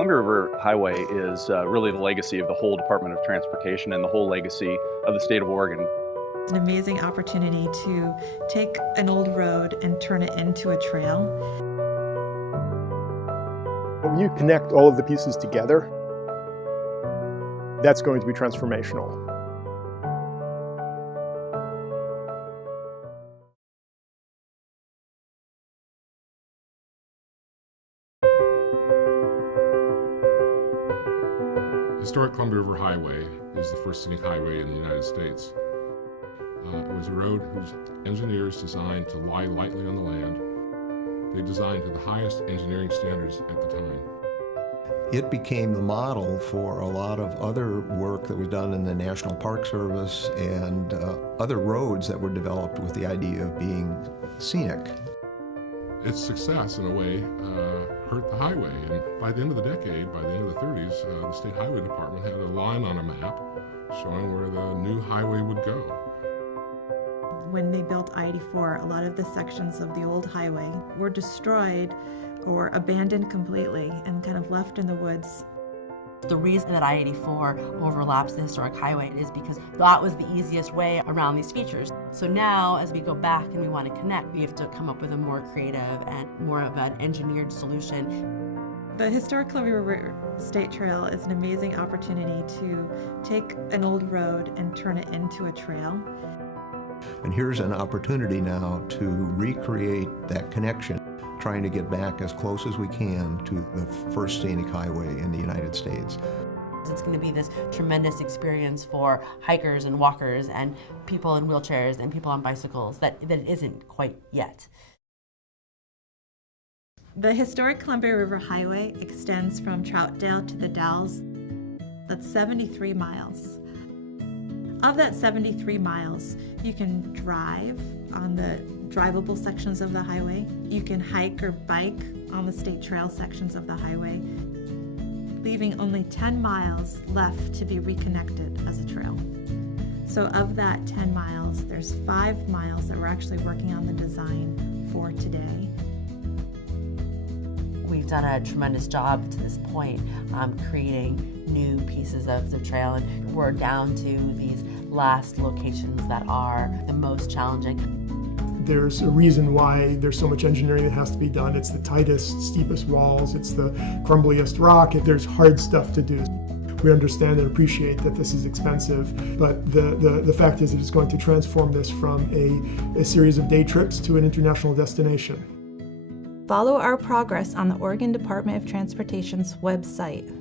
Columbia River Highway is really the legacy of the whole Department of Transportation and the whole legacy of the state of Oregon. It's an amazing opportunity to take an old road and turn it into a trail. When you connect all of the pieces together, that's going to be transformational. Historic Columbia River Highway is the first scenic highway in the United States. It was a road whose engineers designed to lie lightly on the land. They designed to the highest engineering standards at the time. It became the model for a lot of other work that was done in the National Park Service and other roads that were developed with the idea of being scenic. Its success, in a way, hurt the highway. And by the end of the decade, by the end of the 30s, the State Highway Department had a line on a map showing where the new highway would go. When they built I-84, a lot of the sections of the old highway were destroyed or abandoned completely and kind of left in the woods. The reason that I-84 overlaps the historic highway is because that was the easiest way around these features. So now, as we go back and we want to connect, we have to come up with a more creative and more of an engineered solution. The Historic Columbia River State Trail is an amazing opportunity to take an old road and turn it into a trail. And here's an opportunity now to recreate that connection, trying to get back as close as we can to the first scenic highway in the United States. It's going to be this tremendous experience for hikers and walkers and people in wheelchairs and people on bicycles that it isn't quite yet. The Historic Columbia River Highway extends from Troutdale to the Dalles. That's 73 miles. Of that 73 miles, you can drive on the drivable sections of the highway. You can hike or bike on the state trail sections of the highway, leaving only 10 miles left to be reconnected as a trail. So of that 10 miles, there's 5 miles that we're actually working on the design for today. We've done a tremendous job to this point creating new pieces of the trail, and we're down to these last locations that are the most challenging. There's a reason why there's so much engineering that has to be done. It's the tightest, steepest walls, it's the crumbliest rock. There's hard stuff to do. We understand and appreciate that this is expensive, but the fact is that it's going to transform this from a series of day trips to an international destination. Follow our progress on the Oregon Department of Transportation's website.